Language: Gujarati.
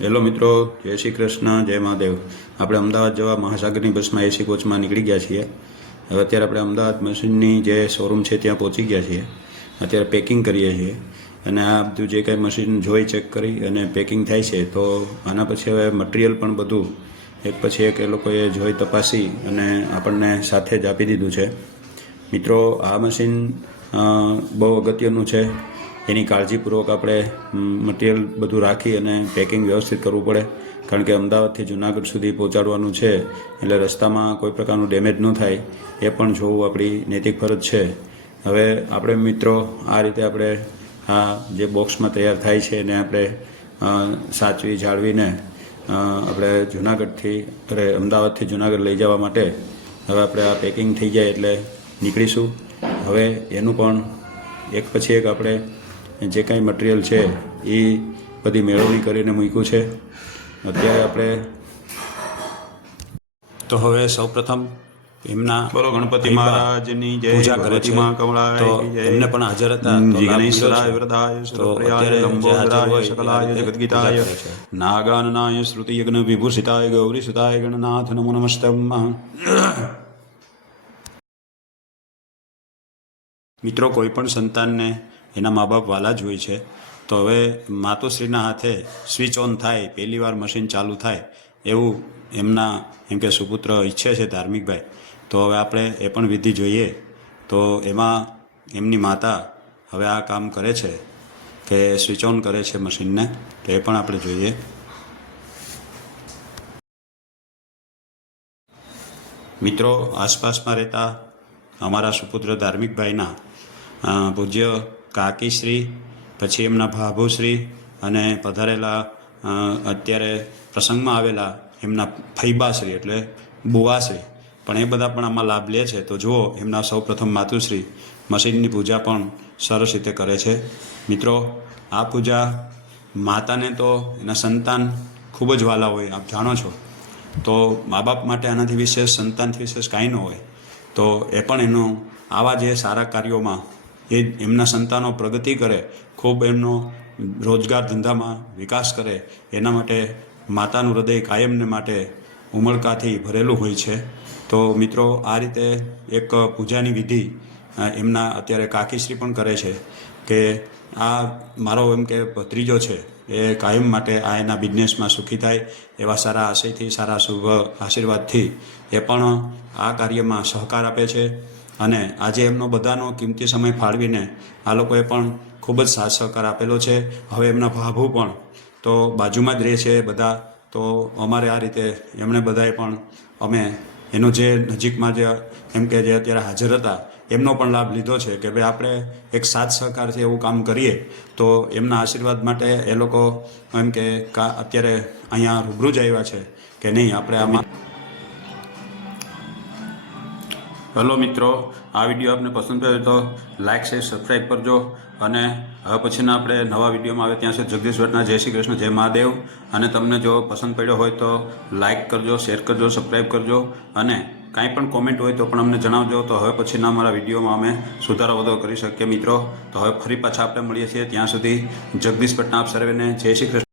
હેલો મિત્રો, જય શ્રી કૃષ્ણ, જય મહાદેવ. આપણે અમદાવાદ જવા મહાસાગરની બસમાં એસી કોચમાં નીકળી ગયા છીએ. હવે અત્યારે આપણે અમદાવાદ મશીનની જે શોરૂમ છે ત્યાં પહોંચી ગયા છીએ. અત્યારે પેકિંગ કરીએ છીએ અને આ બધું જે કાંઈ મશીન જોઈ ચેક કરી અને પેકિંગ થાય છે, તો આના પછી હવે મટિરિયલ પણ બધું એક પછી એક એ લોકોએ જોઈ તપાસી અને આપણને સાથે જ આપી દીધું છે. મિત્રો, આ મશીન બહુ અગત્યનું છે. એની કાળજીપૂર્વક આપણે મટિરિયલ બધું રાખી અને પેકિંગ વ્યવસ્થિત કરવું પડે, કારણ કે અમદાવાદથી જુનાગઢ સુધી પહોંચાડવાનું છે, એટલે રસ્તામાં કોઈ પ્રકારનું ડેમેજ ન થાય એ પણ જોવું આપણી નૈતિક ફરજ છે. હવે આપણે મિત્રો આ રીતે આપણે આ જે બોક્સમાં તૈયાર થાય છે એને આપણે સાચવી જાળવીને આપણે અમદાવાદથી જુનાગઢ લઈ જવા માટે હવે આપણે આ પેકિંગ થઈ જાય એટલે નીકળીશું. હવે એનું પણ એક પછી એક આપણે જે કાંઈ મટિરિયલ છે એ બધી મેળવણી કરીને મૂક્યું છે. અત્યારે આપણે તો હવે સૌપ્રથમ એમના બોલો ગણપતિ મહારાજની જય. પૂજા કરે છે, તો એમને પણ હાજર હતા. ગણેશાય વરદાય સુરપ્રિયાય લંબોદરાય શકલાય જગદ્ગીતાય નાગાનનાય શ્રુતિ યજ્ઞ વિભૂષિતાય ગૌરીસુતાય ગણનાથ નમો નમસ્તમ. મિત્રો, કોઈ પણ સંતાનને એના મા બાપ વાલા જ હોય છે, તો હવે માતુશ્રીના હાથે સ્વિચ ઓન થાય, પહેલી વાર મશીન ચાલુ થાય એવું એમના એમ કે સુપુત્ર ઈચ્છે છે ધાર્મિકભાઈ. તો હવે આપણે એ પણ વિધિ જોઈએ. તો એમાં એમની માતા હવે આ કામ કરે છે કે સ્વિચ ઓન કરે છે મશીનને, તો એ પણ આપણે જોઈએ. મિત્રો, આસપાસમાં રહેતા અમારા સુપુત્ર ધાર્મિકભાઈના પૂજ્ય કાકીશ્રી, પછી એમના ભાભુશ્રી અને પધારેલા અત્યારે પ્રસંગમાં આવેલા એમના ફૈબાશ્રી એટલે બુવાશ્રી પણ એ બધા પણ આમાં લાભ લે છે. તો જુઓ, એમના સૌપ્રથમ માતુશ્રી મશીનની પૂજા પણ સરસ રીતે કરે છે. મિત્રો, આ પૂજા માતાને તો એના સંતાન ખૂબ જ વાલા હોય, આપ જાણો છો. તો મા બાપ માટે આનાથી વિશેષ, સંતાનથી વિશેષ કાંઈ ન હોય. તો એ પણ એનું આવા જે સારા કાર્યોમાં એ એમના સંતાનો પ્રગતિ કરે, ખૂબ એમનો રોજગાર ધંધામાં વિકાસ કરે, એના માટે માતાનું હૃદય કાયમને માટે ઉમળકાથી ભરેલું હોય છે. તો મિત્રો, આ રીતે એક પૂજાની વિધિ એમના અત્યારે કાકીશ્રી પણ કરે છે કે આ મારો એમ કે ભત્રીજો છે એ કાયમ માટે આ એના બિઝનેસમાં સુખી થાય એવા સારા આશયથી, સારા શુભ આશીર્વાદથી એ પણ આ કાર્યમાં સહકાર આપે છે. અને આજે એમનો બધાનો કિંમતી સમય ફાળવીને આ લોકોએ પણ ખૂબ જ સાથ સહકાર આપેલો છે. હવે એમના ભાભુ પણ તો બાજુમાં જ રહે છે બધા. તો અમારે આ રીતે એમણે બધાએ પણ અમે એનો જે નજીકમાં જે એમ કે જે અત્યારે હાજર હતા એમનો પણ લાભ લીધો છે કે ભાઈ આપણે એક સાથ સહકારથી એવું કામ કરીએ. તો એમના આશીર્વાદ માટે એ લોકો એમ કે અત્યારે અહીંયા રૂબરૂ જ આવ્યા છે કે નહીં આપણે આમાં. હેલો મિત્રો, આ વિડીયો આપને પસંદ પડ્યો તો લાઇક, શેર, સબસ્ક્રાઈબ કરજો. અને હવે પછીના આપણે નવા વિડીયોમાં આવે ત્યાં સુધી જગદીશ ભટ્ટના જય શ્રી કૃષ્ણ, જય મહાદેવ. અને તમને જો પસંદ પડ્યો હોય તો લાઇક કરજો, શેર કરજો, સબસ્ક્રાઈબ કરજો. અને કાંઈ પણ કોમેન્ટ હોય તો પણ અમને જણાવજો. તો હવે પછીના અમારા વિડીયોમાં અમે સુધારો વધો કરી શકીએ મિત્રો. તો હવે ફરી પાછા આપણે મળીએ છીએ. ત્યાં સુધી જગદીશ ભટ્ટના આપ સર્વેને જય શ્રી કૃષ્ણ.